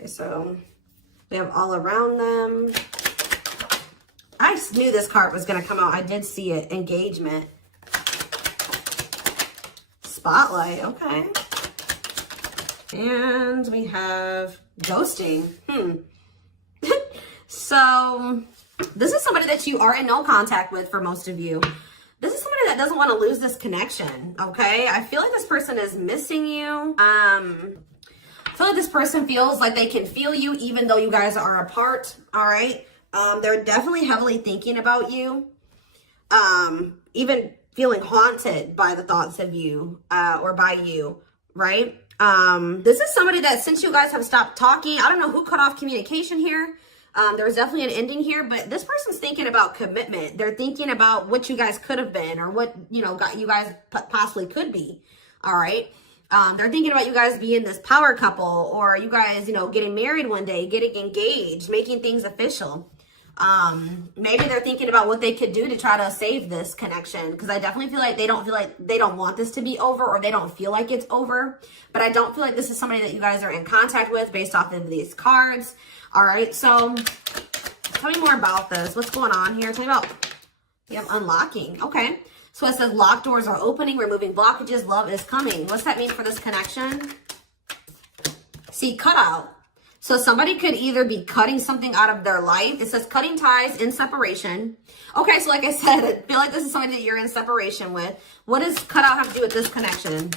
Okay, so we have all around them. I knew this card was going to come out. I did see it. Engagement. Spotlight. Okay. And we have ghosting. So this is somebody that you are in no contact with for most of you. This is somebody that doesn't want to lose this connection, okay? I feel like this person is missing you. I feel like this person feels like they can feel you even though you guys are apart, all right? They're definitely heavily thinking about you. Even feeling haunted by the thoughts of you or by you, right? This is somebody that since you guys have stopped talking, I don't know who cut off communication here. There was definitely an ending here, but this person's thinking about commitment. They're thinking about what you guys could have been or what, you guys possibly could be. All right. They're thinking about you guys being this power couple or you guys, getting married one day, getting engaged, making things official. Maybe they're thinking about what they could do to try to save this connection. Cause I definitely feel like they don't want this to be over or they don't feel like it's over, but I don't feel like this is somebody that you guys are in contact with based off of these cards. All right. So tell me more about this. What's going on here? Tell me about, you have unlocking. Okay. So it says locked doors are opening, removing blockages, love is coming. What's that mean for this connection? See, cutout. So somebody could either be cutting something out of their life. It says cutting ties in separation. Okay, so like I said, I feel like this is somebody that you're in separation with. What does cutout have to do with this connection?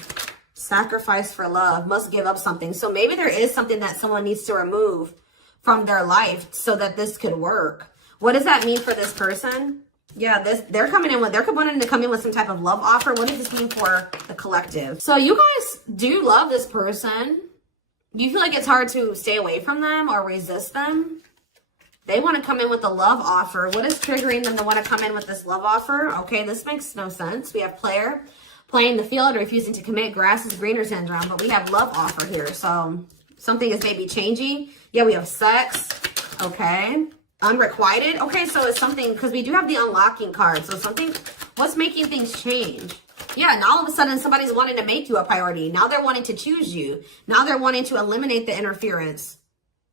Sacrifice for love, must give up something. So maybe there is something that someone needs to remove from their life so that this could work. What does that mean for this person? Yeah, they're wanting to come in with some type of love offer. What does this mean for the collective? So you guys do love this person. Do you feel like it's hard to stay away from them or resist them? They want to come in with a love offer. What is triggering them to want to come in with this love offer? Okay, this makes no sense. We have player, playing the field, refusing to commit, grass is greener syndrome, but we have love offer here. So something is maybe changing. Yeah, we have sex. Okay. Unrequited. Okay, so it's something, because we do have the unlocking card. So something, what's making things change? Yeah, and all of a sudden somebody's wanting to make you a priority. Now they're wanting to choose you. Now they're wanting to eliminate the interference.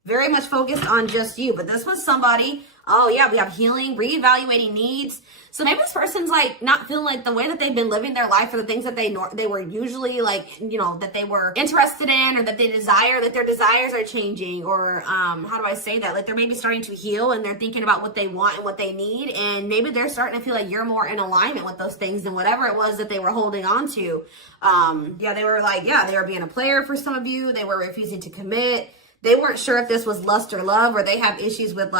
Very much focused on just you. But this was somebody, oh yeah, we have healing, reevaluating needs. So maybe this person's like not feeling like the way that they've been living their life or the things that they were usually like, that they were interested in or that they desire, that their desires are changing or how do I say that? Like they're maybe starting to heal and they're thinking about what they want and what they need. And maybe they're starting to feel like you're more in alignment with those things than whatever it was that they were holding on to. They were being a player for some of you. They were refusing to commit. They weren't sure if this was lust or love, or they have issues with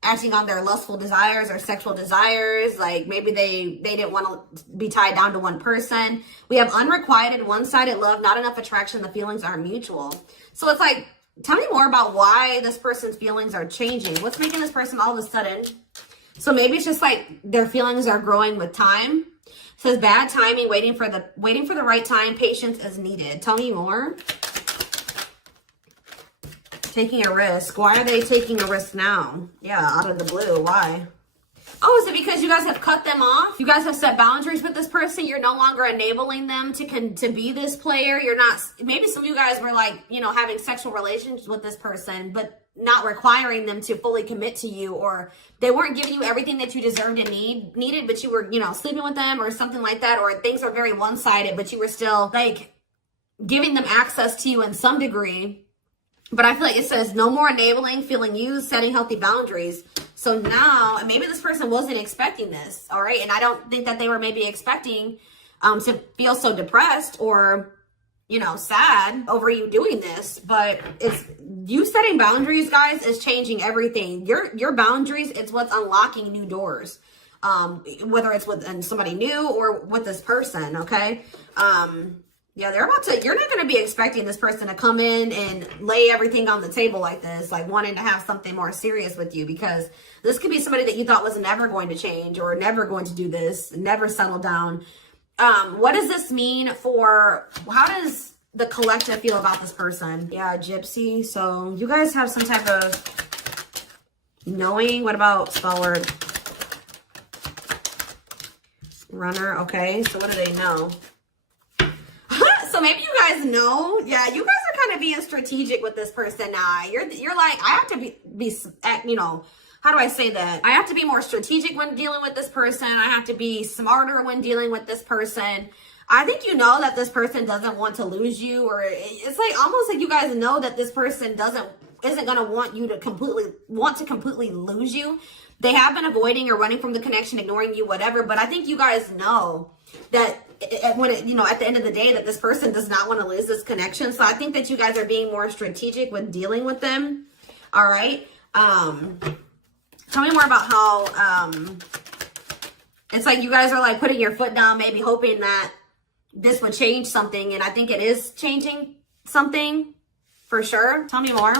acting on their lustful desires or sexual desires. Like maybe they didn't want to be tied down to one person. We have unrequited, one-sided love, not enough attraction. The feelings aren't mutual. So it's like, tell me more about why this person's feelings are changing. What's making this person all of a sudden? So maybe it's just like their feelings are growing with time. It says bad timing, waiting for the right time. Patience is needed. Tell me more. Taking a risk. Why are they taking a risk now? Yeah, out of the blue. Why? Oh, is it because you guys have cut them off? You guys have set boundaries with this person. You're no longer enabling them to be this player. You're not, maybe some of you guys were like, having sexual relations with this person, but not requiring them to fully commit to you, or they weren't giving you everything that you deserved and needed, but you were, sleeping with them or something like that, or things are very one-sided, but you were still like giving them access to you in some degree. But I feel like it says no more enabling, feeling used, setting healthy boundaries. So now, and maybe this person wasn't expecting this, all right? And I don't think that they were maybe expecting to feel so depressed or, sad over you doing this. But it's you setting boundaries, guys, is changing everything. Your boundaries, it's what's unlocking new doors. Whether it's with somebody new or with this person, okay? Yeah, you're not going to be expecting this person to come in and lay everything on the table like this, like wanting to have something more serious with you, because this could be somebody that you thought was never going to change or never going to do this, never settle down. What does this mean how does the collective feel about this person? Yeah, gypsy. So you guys have some type of knowing. What about spell word? Runner. Okay, so what do they know? So maybe you guys know. Yeah, you guys are kind of being strategic with this person now. You're like, I have to be, you know, how do I say that? I have to be more strategic when dealing with this person. I have to be smarter when dealing with this person. I think you know that this person doesn't want to lose you, or it's like almost like you guys know that this person isn't going to want you to completely lose you. They have been avoiding or running from the connection, ignoring you, whatever. But I think you guys know that you know, at the end of the day, that this person does not want to lose this connection. So I think that you guys are being more strategic when dealing with them. All right. Tell me more about how it's like you guys are like putting your foot down, maybe hoping that this would change something. And I think it is changing something for sure. Tell me more.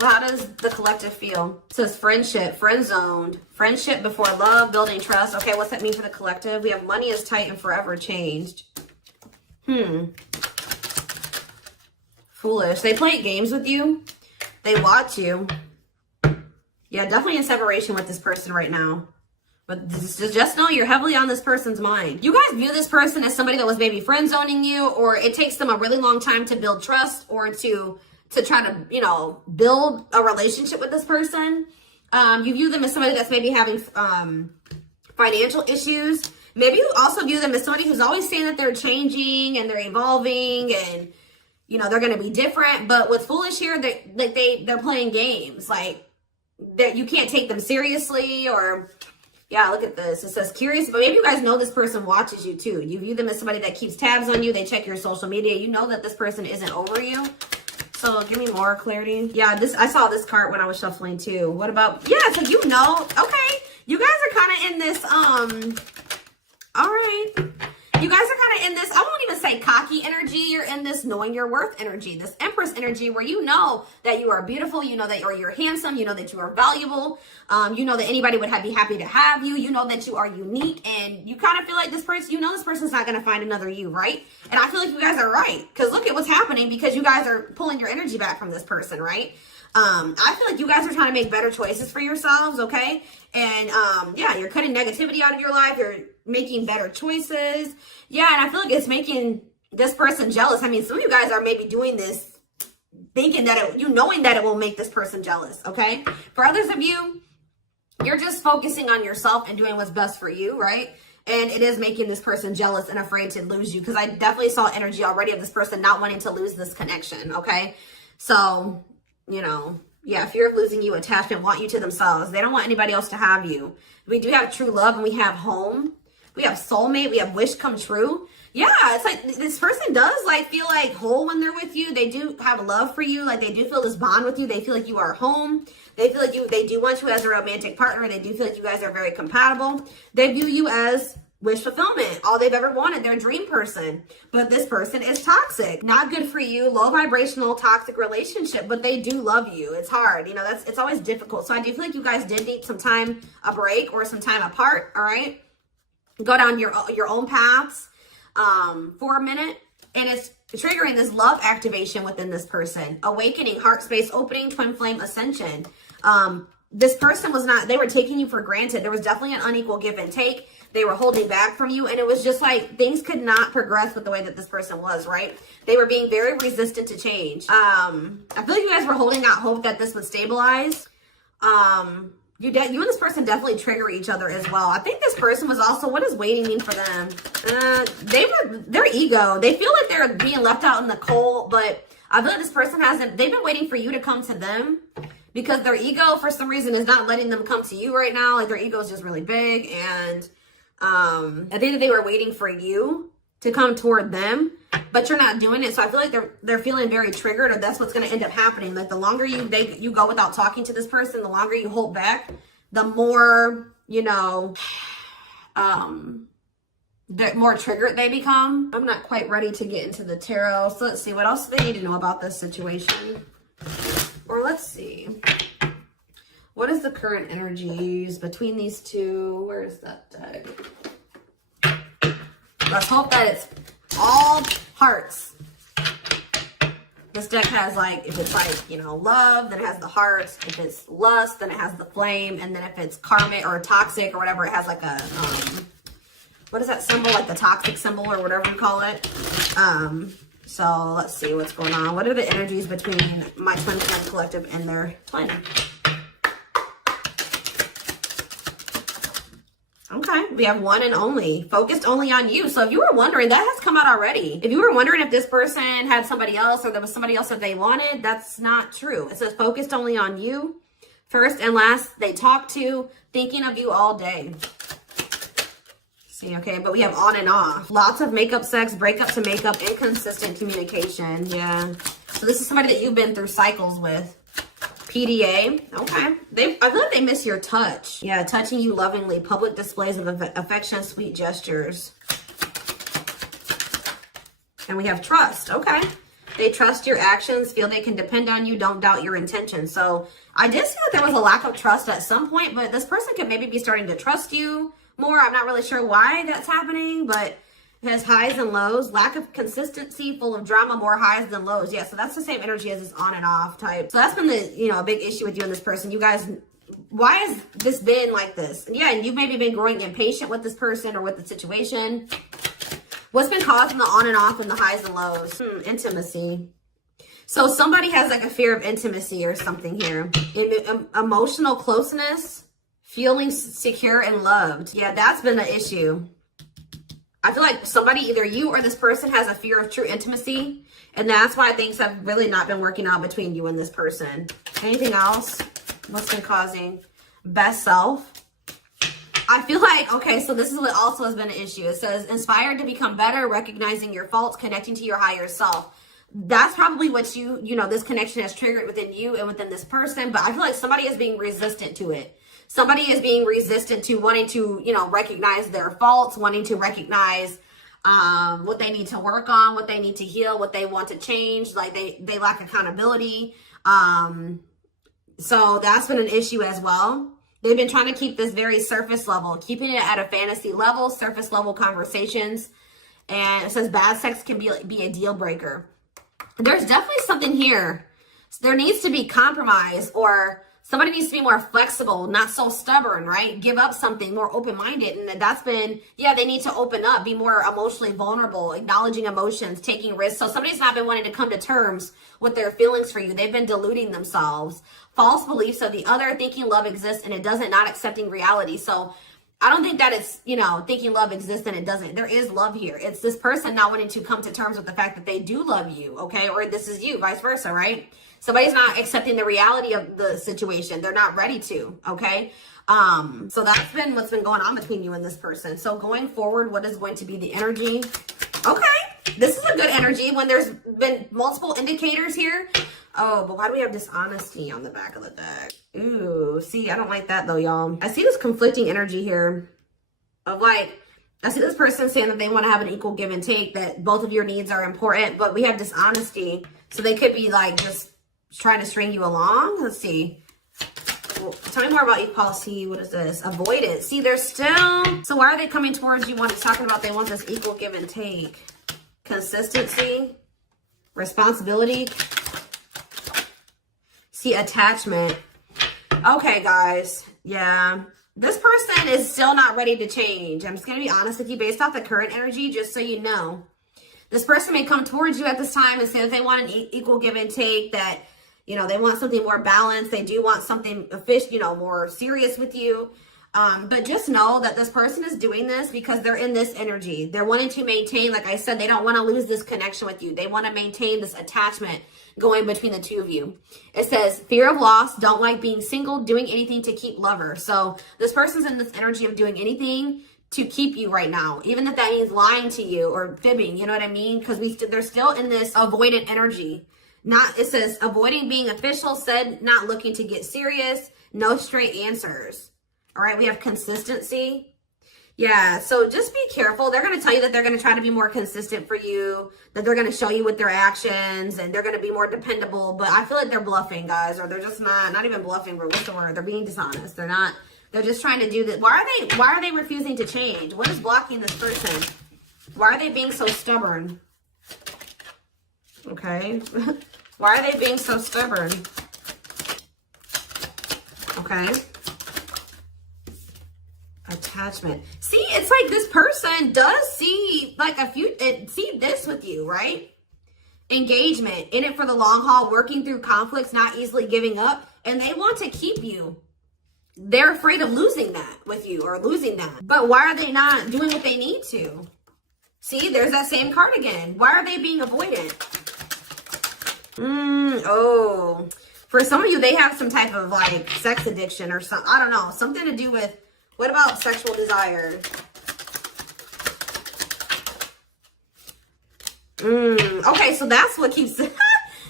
How does the collective feel? It says friendship, friend zoned, friendship before love, building trust. Okay, what's that mean for the collective? We have money is tight and forever changed. Foolish. They play games with you. They watch you. Yeah, definitely in separation with this person right now. But just know you're heavily on this person's mind. You guys view this person as somebody that was maybe friend zoning you, or it takes them a really long time to build trust or to try to, you know, build a relationship with this person. You view them as somebody that's maybe having financial issues. Maybe you also view them as somebody who's always saying that they're changing and they're evolving and, you know, they're going to be different. But with Foolish here, they're playing games. Like, that you can't take them seriously, or, yeah, look at this. It says curious, but maybe you guys know this person watches you too. You view them as somebody that keeps tabs on you. They check your social media. You know that this person isn't over you. So give me more clarity. Yeah, I saw this card when I was shuffling too. What about, yeah, so you know, okay. You guys are kind of in this, all right. You guys are kind of in this, I won't even say cocky energy. You're in this knowing your worth energy, this Empress energy where you know that you are beautiful. You know that you're handsome. You know that you are valuable. You know that anybody would be happy to have you. You know that you are unique, and you kind of feel like this person, you know this person's not going to find another you, right? And I feel like you guys are right, because look at what's happening, because you guys are pulling your energy back from this person, right? I feel like you guys are trying to make better choices for yourselves, okay? And yeah, you're cutting negativity out of your life. You're making better choices. Yeah, and I feel like it's making this person jealous. I mean, some of you guys are maybe doing this thinking that knowing that it will make this person jealous, okay? For others of you, you're just focusing on yourself and doing what's best for you, right? And it is making this person jealous and afraid to lose you, because I definitely saw energy already of this person not wanting to lose this connection, okay? So, you know, yeah, fear of losing you, attachment, want you to themselves. They don't want anybody else to have you. We do have true love, and we have home. We have soulmate. We have wish come true. Yeah, it's like this person does like feel like whole when they're with you. They do have love for you. Like they do feel this bond with you. They feel like you are home. They feel like they do want you as a romantic partner. They do feel like you guys are very compatible. They view you as wish fulfillment, all they've ever wanted, their dream person. But this person is toxic, not good for you, low vibrational, toxic relationship, but they do love you. It's hard, you know, it's always difficult. So I do feel like you guys did need some time, a break or some time apart, all right? Go down your own paths for a minute, and it's triggering this love activation within this person. Awakening, heart space opening, twin flame ascension. This person they were taking you for granted. There was definitely an unequal give and take. They were holding back from you, and it was just like things could not progress with the way that this person was, right? They were being very resistant to change. I feel like you guys were holding out hope that this would stabilize. You and this person definitely trigger each other as well. I think this person was also, what does waiting mean for them? Their ego. They feel like they're being left out in the cold, but I feel like this person they've been waiting for you to come to them, because their ego, for some reason, is not letting them come to you right now. Like their ego is just really big, and I think that they were waiting for you to come toward them, but you're not doing it. So I feel like they're feeling very triggered, or that's what's going to end up happening. Like the longer you go without talking to this person, the longer you hold back, the more, you know, the more triggered they become. I'm not quite ready to get into the tarot. So let's see, what else do they need to know about this situation? Or let's see. What is the current energies between these two? Where is that deck? Let's hope that it's all hearts. This deck has like, if it's like, you know, love, then it has the hearts. If it's lust, then it has the flame. And then if it's karmic or toxic or whatever, it has like a, what is that symbol? Like the toxic symbol or whatever you call it. So let's see what's going on. What are the energies between my twin flame collective and their twin? Okay, we have one and only, focused only on you. So if you were wondering, that has come out already. If you were wondering if this person had somebody else or there was somebody else that they wanted, that's not true. It says focused only on you. First and last, they talk to, thinking of you all day. See, okay, but we have on and off. Lots of makeup sex, breakup to makeup, inconsistent communication. Yeah. So this is somebody that you've been through cycles with. PDA. Okay. I feel like they miss your touch. Yeah, touching you lovingly. Public displays of affection, sweet gestures. And we have trust. Okay. They trust your actions, feel they can depend on you, don't doubt your intentions. So I did see that there was a lack of trust at some point, but this person could maybe be starting to trust you more. I'm not really sure why that's happening, but it has highs and lows, lack of consistency, full of drama, more highs than lows. Yeah, so that's the same energy as this on and off type. So that's been the, a big issue with you and this person. You guys, why has this been like this? Yeah, and you've maybe been growing impatient with this person or with the situation. What's been causing the on and off and the highs and lows? Intimacy. So somebody has like a fear of intimacy or something here. Emotional closeness, feeling secure and loved. Yeah, that's been the issue. I feel like somebody, either you or this person, has a fear of true intimacy. And that's why things have really not been working out between you and this person. Anything else? What's been causing? Best self. I feel like, okay, so this is what also has been an issue. It says, inspired to become better, recognizing your faults, connecting to your higher self. That's probably what this connection has triggered within you and within this person. But I feel like somebody is being resistant to it. Somebody is being resistant to wanting to, recognize their faults, wanting to recognize what they need to work on, what they need to heal, what they want to change. Like they lack accountability. So that's been an issue as well. They've been trying to keep this very surface level, keeping it at a fantasy level, surface level conversations. And it says bad sex can be a deal breaker. There's definitely something here. There needs to be compromise, or somebody needs to be more flexible, not so stubborn, right? Give up something, more open-minded. And that's been, they need to open up, be more emotionally vulnerable, acknowledging emotions, taking risks. So somebody's not been wanting to come to terms with their feelings for you. They've been deluding themselves. False beliefs of the other, thinking love exists and it doesn't, not accepting reality. So I don't think that it's, thinking love exists and it doesn't. There is love here. It's this person not wanting to come to terms with the fact that they do love you, okay? Or this is you, vice versa, right? Somebody's not accepting the reality of the situation. They're not ready to, okay? So that's been what's been going on between you and this person. So going forward, what is going to be the energy? Okay, this is a good energy when there's been multiple indicators here. Oh, but why do we have dishonesty on the back of the deck? Ooh, see, I don't like that though, y'all. I see this conflicting energy here of I see this person saying that they want to have an equal give and take, that both of your needs are important, but we have dishonesty. So they could be like just trying to string you along. Let's see. Well, tell me more about equality. What is this? Avoidance. See, they're still... So why are they coming towards you? Talking about they want this equal give and take. Consistency. Responsibility. See, attachment. Okay, guys. Yeah. This person is still not ready to change. I'm just going to be honest with you based off the current energy, just so you know. This person may come towards you at this time and say that they want an equal give and take, that, they want something more balanced. They do want something more serious with you. But just know that this person is doing this because they're in this energy. They're wanting to maintain, like I said, they don't want to lose this connection with you. They want to maintain this attachment going between the two of you. It says fear of loss, don't like being single, doing anything to keep lover. So this person's in this energy of doing anything to keep you right now, even if that means lying to you or fibbing, you know what I mean? Because they're still in this avoidant energy. It says avoiding being official, said not looking to get serious, no straight answers. All right, we have consistency. Yeah, so just be careful. They're going to tell you that they're going to try to be more consistent for you, that they're going to show you with their actions, and they're going to be more dependable. But I feel like they're bluffing, guys, or they're just not even bluffing, but what's the word? They're being dishonest. They're just trying to do this. Why are they refusing to change? What is blocking this person? Why are they being so stubborn? Okay. Why are they being so stubborn? Okay. Attachment. See, it's like this person does see like see this with you, right? engagement, in it for the long haul, working through conflicts, not easily giving up, and they want to keep you. They're afraid of losing that with you or losing that. But why are they not doing what they need to? See, there's that same card again. Why are they being avoidant? Oh, for some of you, they have some type of like sex addiction or something. I don't know. Something to do with, what about sexual desire? Okay, so that's what keeps this.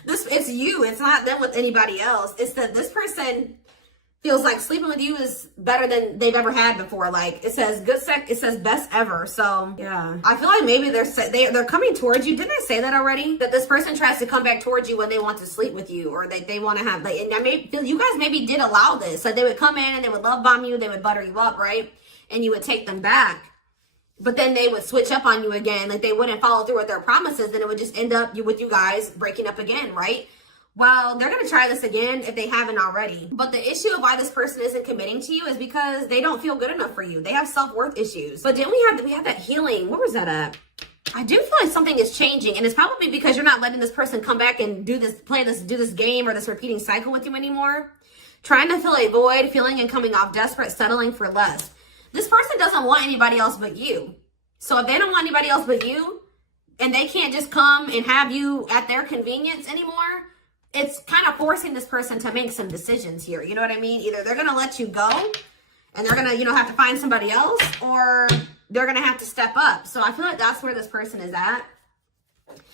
It's you. It's not them with anybody else. It's that this person feels like sleeping with you is better than they've ever had before. Like it says good sex, it says best ever. So yeah, I feel like maybe they're coming towards you. Didn't I say that already? That this person tries to come back towards you when they want to sleep with you, or they want to have, like, and you guys maybe did allow this. So they would come in and they would love bomb you, they would butter you up, right? And you would take them back. But then they would switch up on you again. Like they wouldn't follow through with their promises. Then it would just end up with you guys breaking up again, right? Well, they're going to try this again if they haven't already. But the issue of why this person isn't committing to you is because they don't feel good enough for you. They have self-worth issues. But then we have that healing. Where was that at? I do feel like something is changing. And it's probably because you're not letting this person come back and do this game or this repeating cycle with you anymore. Trying to fill a void, feeling and coming off desperate, settling for less. This person doesn't want anybody else but you. So if they don't want anybody else but you, and they can't just come and have you at their convenience anymore, it's kind of forcing this person to make some decisions here. You know what I mean? Either they're going to let you go and they're going to, have to find somebody else, or they're going to have to step up. So I feel like that's where this person is at.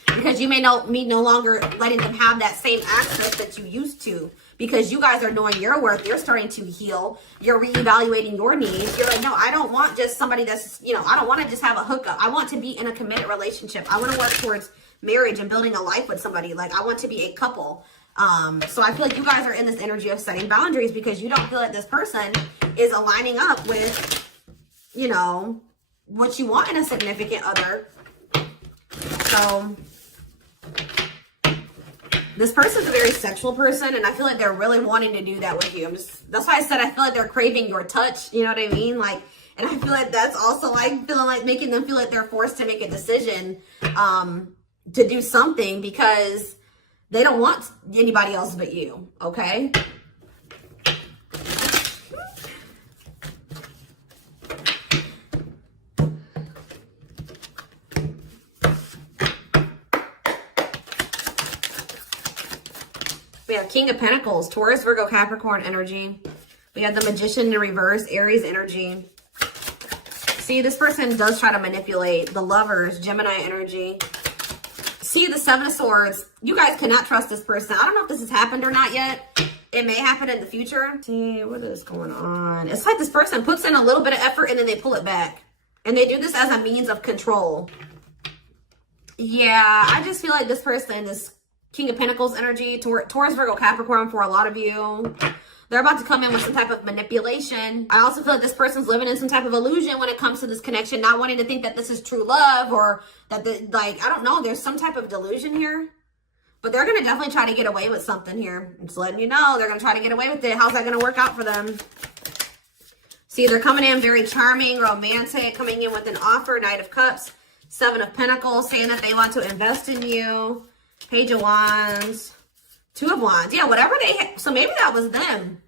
Because you may no longer letting them have that same access that you used to. Because you guys are knowing your worth. You're starting to heal. You're reevaluating your needs. You're like, no, I don't want just somebody that's, I don't want to just have a hookup. I want to be in a committed relationship. I want to work towards marriage and building a life with somebody. Like, I want to be a couple. So I feel like you guys are in this energy of setting boundaries because you don't feel like this person is aligning up with, what you want in a significant other. So this person's a very sexual person, and I feel like they're really wanting to do that with you. That's why I said I feel like they're craving your touch. You know what I mean? Like, and I feel like that's also like feeling like making them feel like they're forced to make a decision, to do something because they don't want anybody else but you. Okay. We have King of Pentacles, Taurus, Virgo, Capricorn energy. We have the Magician in reverse, Aries energy. See, this person does try to manipulate. The Lovers, Gemini energy. See, the Seven of Swords. You guys cannot trust this person. I don't know if this has happened or not yet. It may happen in the future. See, what is going on? It's like this person puts in a little bit of effort and then they pull it back. And they do this as a means of control. Yeah, I just feel like this person is King of Pentacles energy, Taurus, Virgo, Capricorn for a lot of you. They're about to come in with some type of manipulation. I also feel like this person's living in some type of illusion when it comes to this connection, not wanting to think that this is true love or that, I don't know, there's some type of delusion here. But they're going to definitely try to get away with something here. I'm just letting you know, they're going to try to get away with it. How's that going to work out for them? See, they're coming in very charming, romantic, coming in with an offer, Knight of Cups, Seven of Pentacles, saying that they want to invest in you. Page of Wands, Two of Wands. Yeah, whatever they had. So maybe that was them.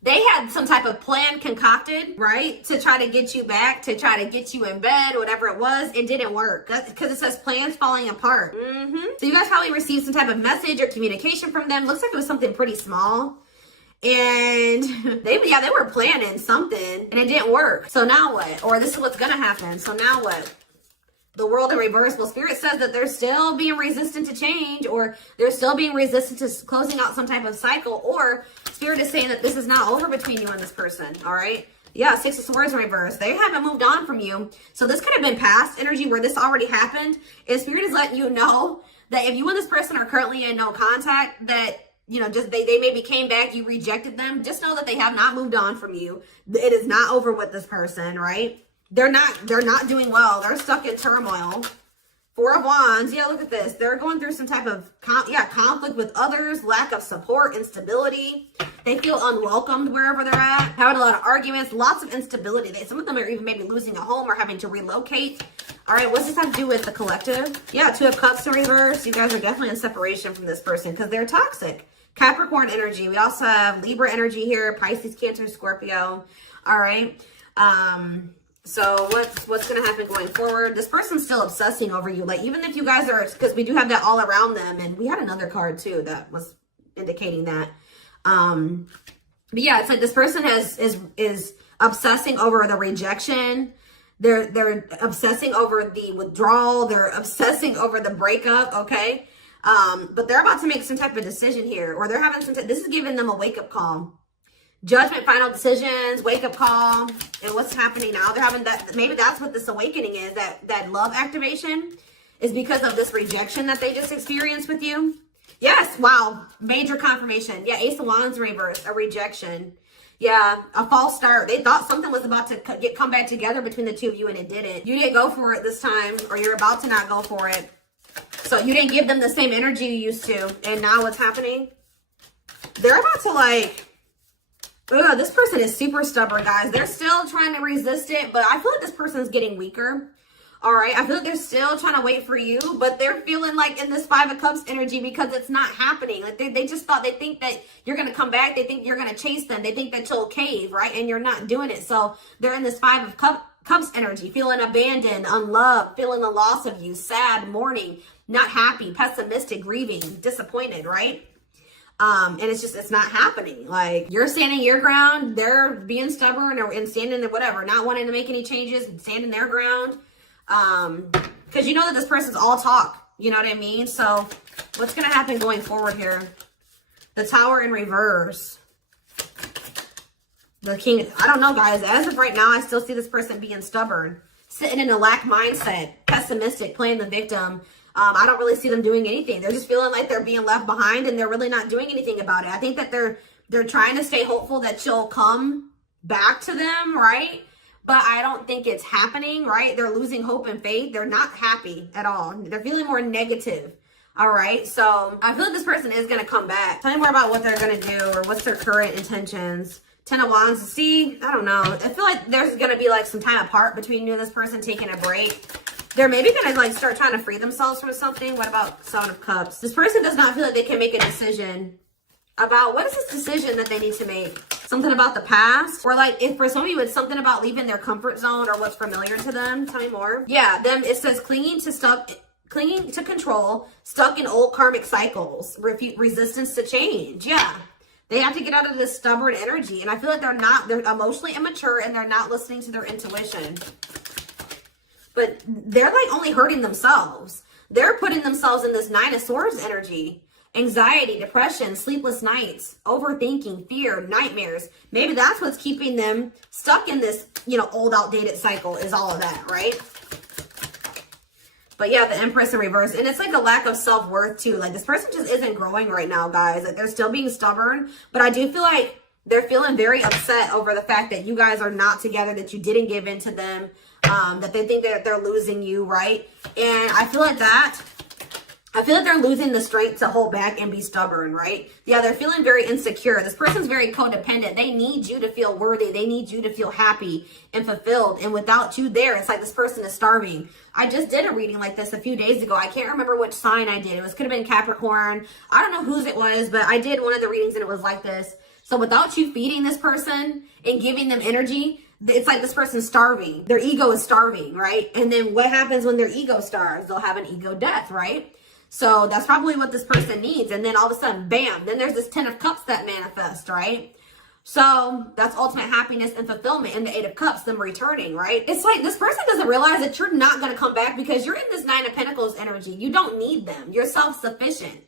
They had some type of plan concocted, right? To try to get you back, to try to get you in bed, whatever it was. It didn't work. That's because it says plans falling apart. So you guys probably received some type of message or communication from them. Looks like it was something pretty small. And they were planning something and it didn't work. So now what? Or this is what's going to happen. So now what? The World in reverse. Well, Spirit says that they're still being resistant to change, or they're still being resistant to closing out some type of cycle, or Spirit is saying that this is not over between you and this person. All right. Yeah. Six of Swords in reverse. They haven't moved on from you. So this could have been past energy where this already happened. And Spirit is letting you know that if you and this person are currently in no contact, that, just they maybe came back, you rejected them. Just know that they have not moved on from you. It is not over with this person, right? They're not doing well. They're stuck in turmoil. Four of Wands. Yeah, look at this. They're going through some type of conflict with others, lack of support, instability. They feel unwelcomed wherever they're at. Having a lot of arguments, lots of instability. Some of them are even maybe losing a home or having to relocate. All right, what's this have to do with the collective? Yeah, Two of Cups in reverse. You guys are definitely in separation from this person because they're toxic. Capricorn energy. We also have Libra energy here, Pisces, Cancer, Scorpio. All right. So what's going to happen going forward? This person's still obsessing over you. Like, even if you guys are, because we do have that all around them, and we had another card too that was indicating that. But yeah, it's like this person is obsessing over the rejection. They're obsessing over the withdrawal. They're obsessing over the breakup. Okay. But they're about to make some type of decision here, or they're having this is giving them a wake-up call. Judgment, final decisions, wake-up call. And what's happening now? They're having that, maybe that's what this awakening is, that love activation is because of this rejection that they just experienced with you. Yes, wow, major confirmation. Yeah, Ace of Wands reverse, a rejection. Yeah, a false start. They thought something was about to come back together between the two of you, and it didn't. You didn't go for it this time, or you're about to not go for it. So you didn't give them the same energy you used to. And now what's happening? They're about to like... Ugh, this person is super stubborn, guys. They're still trying to resist it, but I feel like this person is getting weaker. All right, I feel like they're still trying to wait for you, but they're feeling like in this Five of Cups energy because it's not happening. Like they just thought, they think that you're going to come back. They think you're going to chase them. They think that you'll cave, right? And you're not doing it. So they're in this Five of Cups energy, feeling abandoned, unloved, feeling the loss of you, sad, mourning, not happy, pessimistic, grieving, disappointed, right? And it's not happening. Like, you're standing your ground, they're being stubborn and standing there, whatever, not wanting to make any changes, standing their ground. Because you know that this person's all talk, you know what I mean? So what's going to happen going forward here? The Tower in reverse. The King, I don't know, guys. As of right now, I still see this person being stubborn, sitting in a lack mindset, pessimistic, playing the victim. I don't really see them doing anything. They're just feeling like they're being left behind, and they're really not doing anything about it. I think that they're trying to stay hopeful that you'll come back to them, right? But I don't think it's happening, right? They're losing hope and faith. They're not happy at all. They're feeling more negative. All right. So I feel like this person is going to come back. Tell me more about what they're going to do, or what's their current intentions. Ten of Wands. See, I don't know. I feel like there's going to be like some time apart between you and this person, taking a break. They're maybe going to like start trying to free themselves from something. What about Seven of Cups? This person does not feel like they can make a decision about, what is this decision that they need to make? Something about the past? Or like, if for some of you it's something about leaving their comfort zone or what's familiar to them. Tell me more. Yeah, it says clinging to control, stuck in old karmic cycles, resistance to change. Yeah. They have to get out of this stubborn energy. And I feel like they're emotionally immature, and they're not listening to their intuition. But they're like only hurting themselves. They're putting themselves in this Nine of Swords energy. Anxiety, depression, sleepless nights, overthinking, fear, nightmares. Maybe that's what's keeping them stuck in this, old outdated cycle, is all of that, right? But yeah, the Empress in reverse. And it's like a lack of self-worth too. Like, this person just isn't growing right now, guys. Like, they're still being stubborn. But I do feel like they're feeling very upset over the fact that you guys are not together, that you didn't give in to them, that they think that they're losing you, right? And I feel like they're losing the strength to hold back and be stubborn, right? Yeah, they're feeling very insecure. This person's very codependent. They need you to feel worthy. They need you to feel happy and fulfilled. And without you there, it's like this person is starving. I just did a reading like this a few days ago. I can't remember which sign I did. Could have been Capricorn. I don't know whose it was, but I did one of the readings and it was like this. So without you feeding this person and giving them energy, it's like this person's starving. Their ego is starving, right? And then what happens when their ego starves? They'll have an ego death, right? So that's probably what this person needs. And then all of a sudden, bam, then there's this 10 of Cups that manifest, right? So that's ultimate happiness and fulfillment. And the 8 of Cups, them returning, right? It's like this person doesn't realize that you're not going to come back because you're in this 9 of Pentacles energy. You don't need them. You're self-sufficient.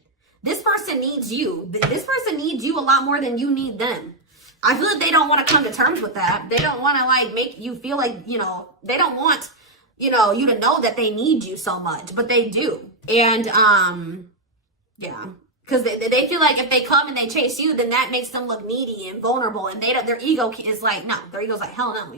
This person needs you. This person needs you a lot more than you need them. I feel like they don't want to come to terms with that. They don't want to like make you feel like, they don't want, you to know that they need you so much, but they do. And, yeah, because they feel like if they come and they chase you, then that makes them look needy and vulnerable. And their ego is like, no, their ego's like, hell no,